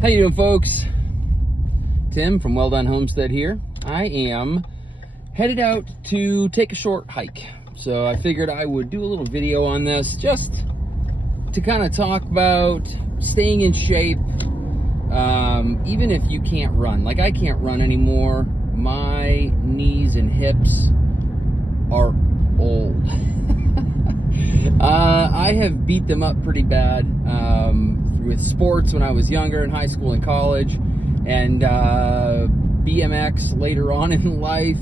How you doing, folks? Tim from Well Done Homestead here. I am headed out to take a short hike. So I figured I would do a little video on this just to kind of talk about staying in shape, even if you can't run. Like, I can't run anymore. My knees and hips are old. I have beat them up pretty bad with sports when I was younger, in high school and college, and BMX later on in life.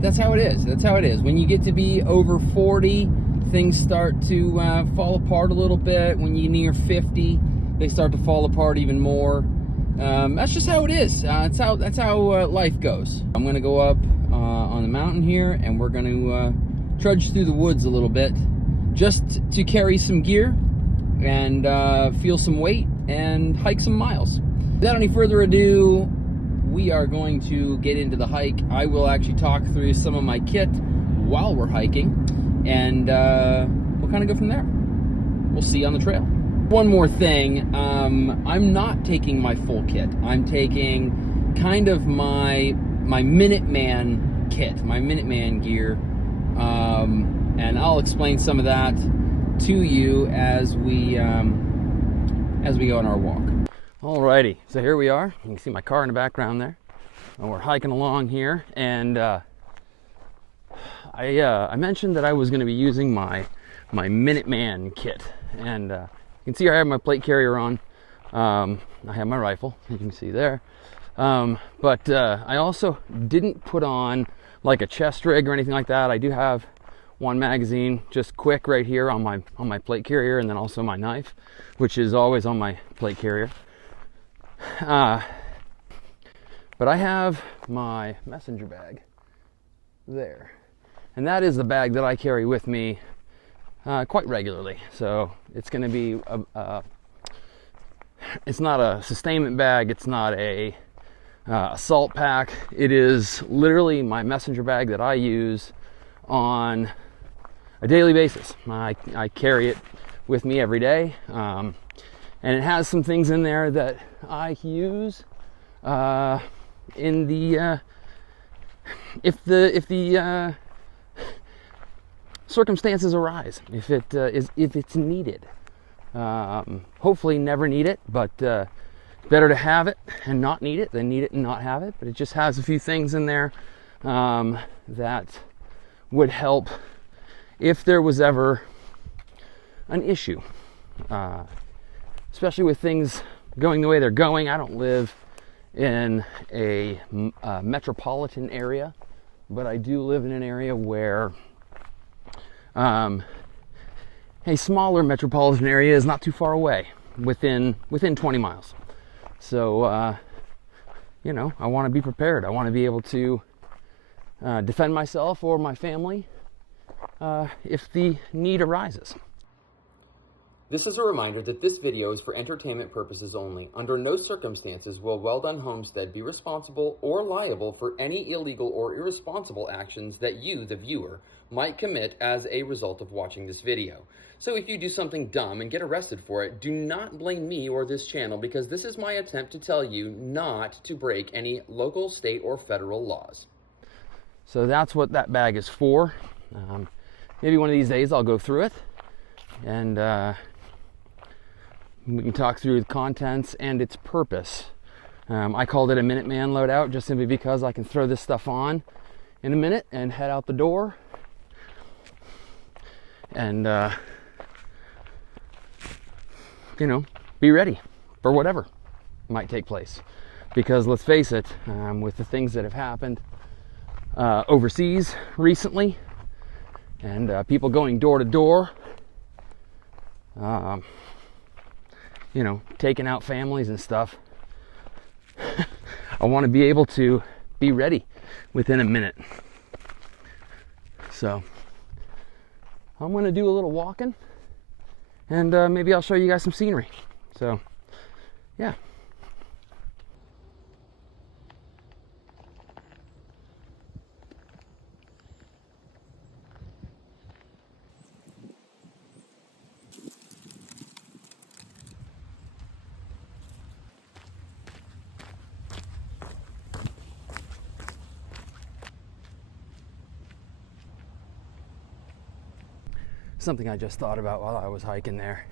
That's how it is. That's how it is. When you get to be over 40, things start to fall apart a little bit. When you near 50, they start to fall apart even more. That's just how it is. That's how life goes. I'm gonna go up on the mountain here, and we're gonna trudge through the woods a little bit, just to carry some gear and feel some weight and hike some miles. Without any further ado, we are going to get into the hike. I will actually talk through some of my kit while we're hiking, and we'll kind of go from there. We'll see you on the trail. One more thing, I'm not taking my full kit. I'm taking kind of my Minuteman kit, my Minuteman gear, and I'll explain some of that to you as we go on our walk. Alrighty, so here we are. You can see my car in the background there. And we're hiking along here, and I mentioned that I was going to be using my Minuteman kit, and you can see I have my plate carrier on. I have my rifle, you can see there. But I also didn't put on like a chest rig or anything like that. I do have one magazine, just quick, right here on my plate carrier, and then also my knife, which is always on my plate carrier. But I have my messenger bag there, and that is the bag that I carry with me quite regularly. So it's going to be it's not a sustainment bag, it's not a salt pack. It is literally my messenger bag that I use on a daily basis. I carry it with me every day, and it has some things in there that I use in the if the circumstances arise, if it's needed. Hopefully never need it, but better to have it and not need it than need it and not have it. But it just has a few things in there that would help if there was ever an issue, especially with things going the way they're going. I don't live in a metropolitan area, but I do live in an area where a smaller metropolitan area is not too far away, within 20 miles. So I want to be prepared. I want to be able to defend myself or my family if the need arises. This is a reminder that this video is for entertainment purposes only. Under no circumstances will Well Done Homestead be responsible or liable for any illegal or irresponsible actions that you, the viewer, might commit as a result of watching this video. So if you do something dumb and get arrested for it, do not blame me or this channel, because this is my attempt to tell you not to break any local, state, or federal laws. So that's what that bag is for. Maybe one of these days I'll go through it, and we can talk through the contents and its purpose. I called it a Minuteman loadout just simply because I can throw this stuff on in a minute and head out the door, and be ready for whatever might take place. Because let's face it, with the things that have happened overseas recently, and people going door to door, taking out families and stuff, I want to be able to be ready within a minute. So I'm going to do a little walking, and maybe I'll show you guys some scenery. So yeah. something I just thought about while I was hiking there.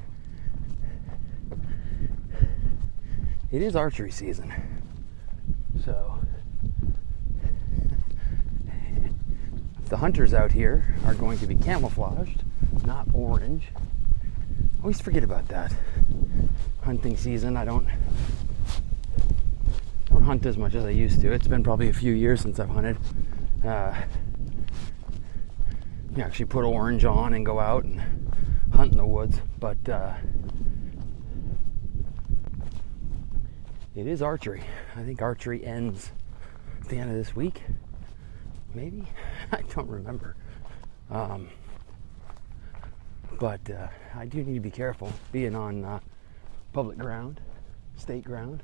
It is archery season, so the hunters out here are going to be camouflaged, not orange. I always forget about that. Hunting season, I don't hunt as much as I used to. It's been probably a few years since I've hunted. You actually put orange on and go out and hunt in the woods, but it is archery. I think archery ends at the end of this week. Maybe? I don't remember. But I do need to be careful being on public ground, state ground,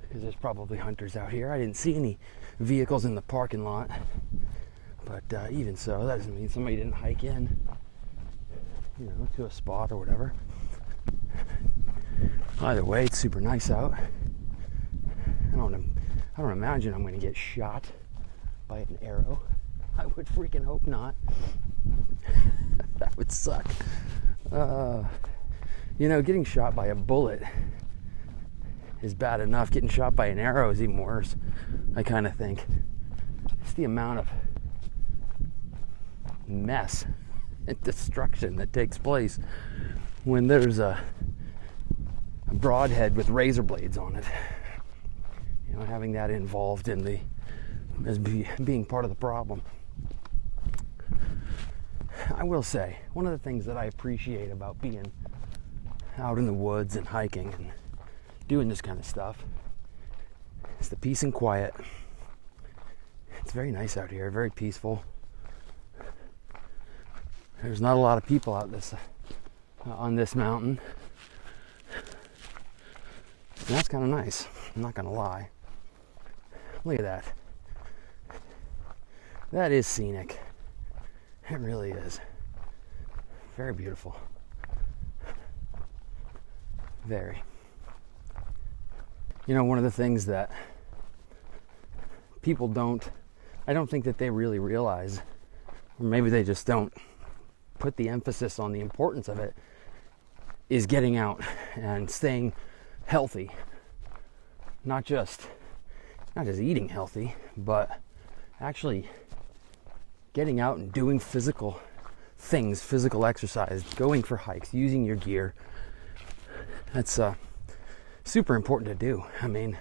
because there's probably hunters out here. I didn't see any vehicles in the parking lot, but even so, that doesn't mean somebody didn't hike in, to a spot or whatever. Either way, it's super nice out. I don't imagine I'm going to get shot by an arrow. I would freaking hope not. That would suck. Getting shot by a bullet is bad enough. Getting shot by an arrow is even worse, I kind of think. It's the amount of mess and destruction that takes place when there's a broadhead with razor blades on it. Having that involved in being part of the problem. I will say, one of the things that I appreciate about being out in the woods and hiking and doing this kind of stuff is the peace and quiet. It's very nice out here, very peaceful. There's not a lot of people out on this mountain. And that's kind of nice, I'm not going to lie. Look at that. That is scenic. It really is. Very beautiful. Very. One of the things that people I don't think that they really realize, or maybe they just don't put the emphasis on the importance of it, is getting out and staying healthy. Not just eating healthy, but actually getting out and doing physical things, physical exercise, going for hikes, using your gear. That's super important to do. I mean,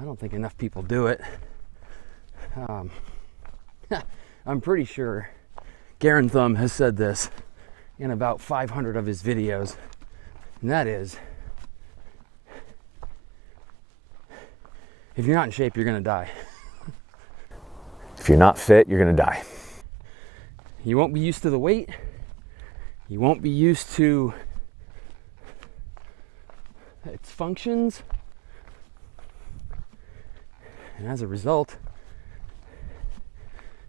I don't think enough people do it. I'm pretty sure Garen Thumb has said this in about 500 of his videos, and that is, if you're not in shape, you're going to die. If you're not fit, you're going to die. You won't be used to the weight. You won't be used to its functions. And as a result,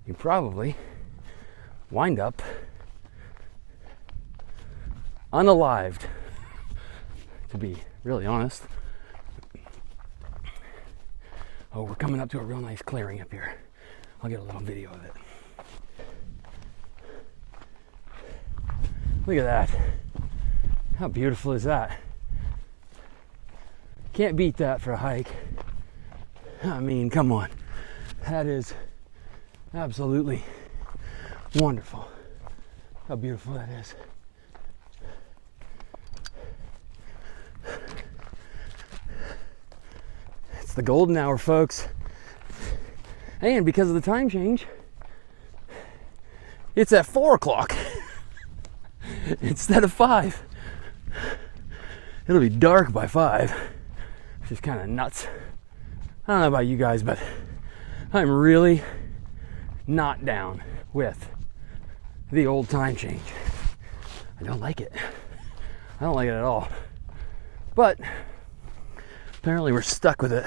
you probably wind up unalived, to be really honest. Oh, we're coming up to a real nice clearing up here. I'll get a little video of it. Look at that. How beautiful is that? Can't beat that for a hike. I mean, come on. That is absolutely wonderful. How beautiful that is. It's the golden hour, folks. And because of the time change, it's at 4 o'clock instead of 5. It'll be dark by 5, which is kind of nuts. I don't know about you guys, but I'm really not down with the old time change. I don't like it. I don't like it at all. But apparently we're stuck with it.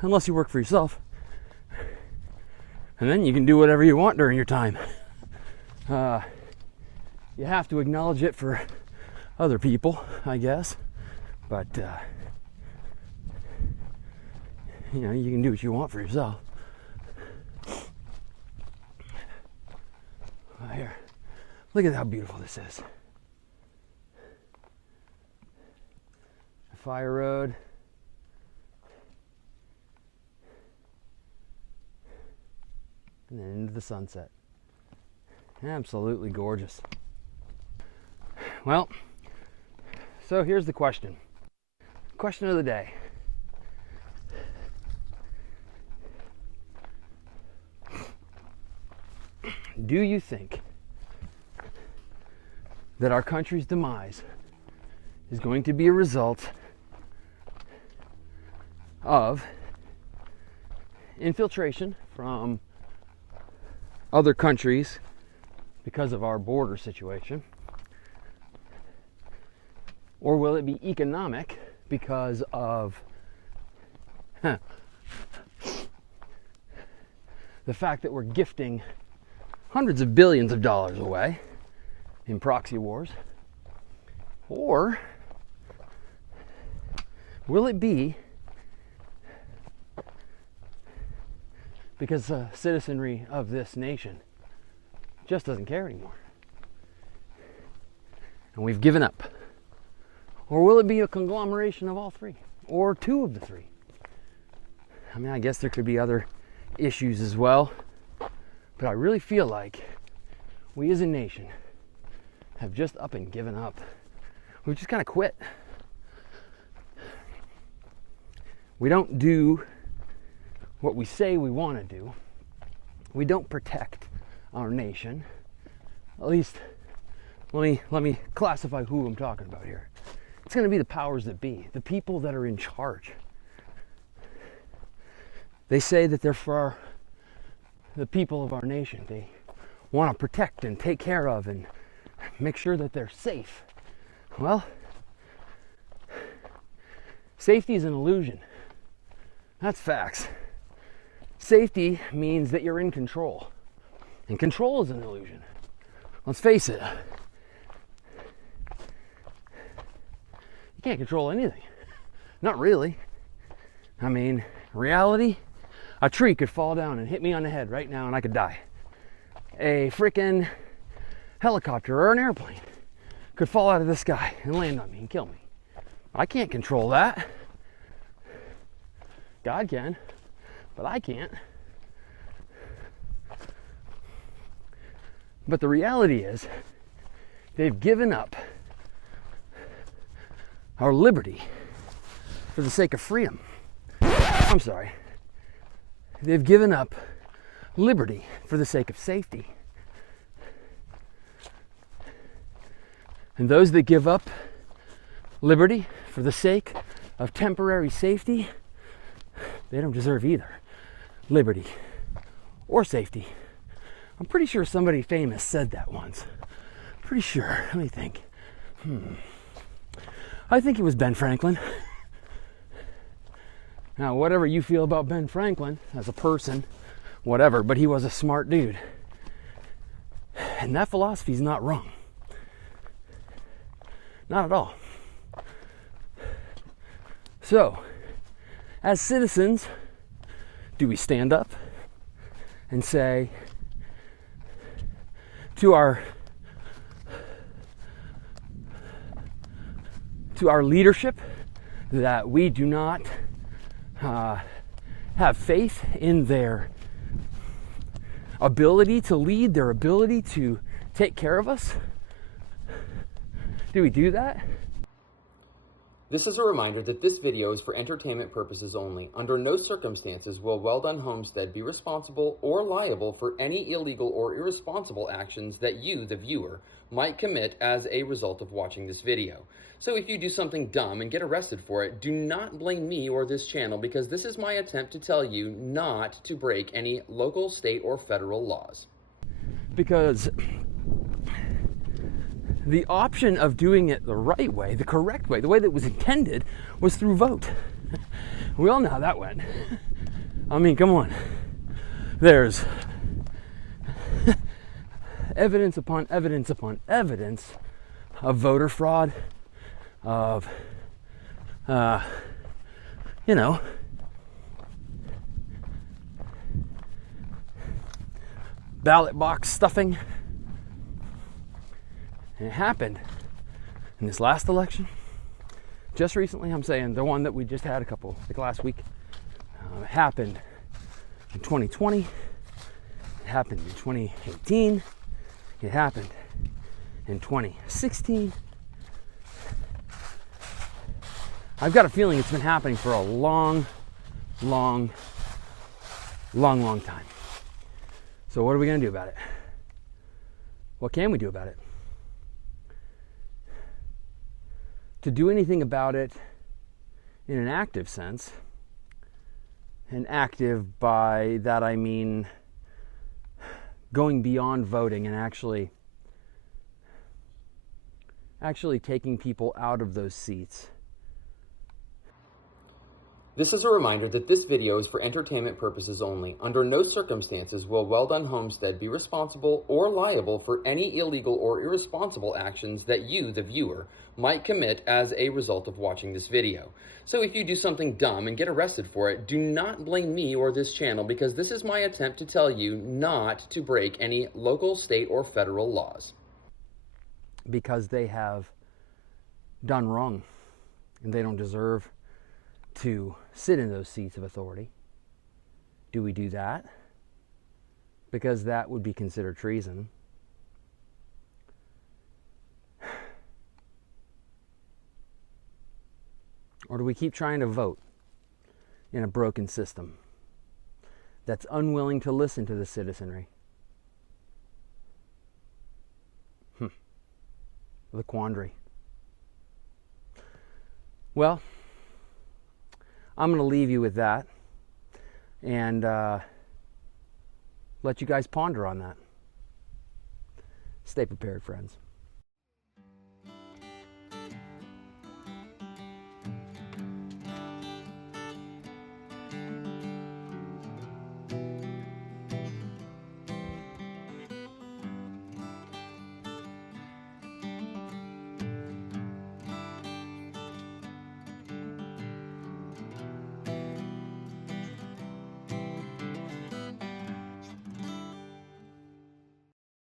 Unless you work for yourself. And then you can do whatever you want during your time. You have to acknowledge it for other people, I guess. But, you can do what you want for yourself. Look at how beautiful this is. A fire road. And then into the sunset. Absolutely gorgeous. Well, so here's the question. Question of the day. Do you think that our country's demise is going to be a result of infiltration from other countries because of our border situation? Or will it be economic because of the fact that we're gifting hundreds of billions of dollars away in proxy wars? Or will it be because the citizenry of this nation just doesn't care anymore and we've given up? Or will it be a conglomeration of all three? Or two of the three? I mean, I guess there could be other issues as well. But I really feel like we as a nation have just up and given up. We've just kind of quit. We don't do what we say we want to do. We don't protect our nation. At least, let me classify who I'm talking about here. It's going to be the powers that be, the people that are in charge. They say that they're for the people of our nation. They want to protect and take care of and make sure that they're safe. Well, safety is an illusion. That's facts. Safety means that you're in control. And control is an illusion. Let's face it. You can't control anything. Not really. I mean, reality, a tree could fall down and hit me on the head right now and I could die. A freaking helicopter or an airplane could fall out of the sky and land on me and kill me. I can't control that. God can, but I can't. But the reality is, they've given up our liberty for the sake of freedom. I'm sorry. They've given up liberty for the sake of safety. And those that give up liberty for the sake of temporary safety, they don't deserve either liberty or safety. I'm pretty sure somebody famous said that once. Pretty sure. Let me think. I think it was Ben Franklin. Now, whatever you feel about Ben Franklin as a person, whatever, but he was a smart dude. And that philosophy is not wrong. Not at all. So, as citizens, do we stand up and say to our leadership that we do not have faith in their ability to lead, their ability to take care of us? Do we do that? This is a reminder that this video is for entertainment purposes only. Under no circumstances will Well Done Homestead be responsible or liable for any illegal or irresponsible actions that you, the viewer, might commit as a result of watching this video. So if you do something dumb and get arrested for it, do not blame me or this channel, because this is my attempt to tell you not to break any local, state, or federal laws. Because the option of doing it the right way, the correct way, the way that was intended, was through vote. We all know how that went. I mean, come on. There's evidence upon evidence upon evidence of voter fraud, of, ballot box stuffing. And it happened in this last election. Just recently, I'm saying the one that we just had like last week. It happened in 2020. It happened in 2018. It happened in 2016. I've got a feeling it's been happening for a long time. So what are we going to do about it? What can we do about it? To do anything about it in an active sense, and active by that I mean going beyond voting and actually taking people out of those seats. This is a reminder that this video is for entertainment purposes only. Under no circumstances will Well Done Homestead be responsible or liable for any illegal or irresponsible actions that you, the viewer, might commit as a result of watching this video. So if you do something dumb and get arrested for it, do not blame me or this channel, because this is my attempt to tell you not to break any local, state, or federal laws. Because they have done wrong and they don't deserve to sit in those seats of authority. Do we do that? Because that would be considered treason. Or do we keep trying to vote in a broken system that's unwilling to listen to the citizenry? The quandary. Well, I'm going to leave you with that and let you guys ponder on that. Stay prepared, friends.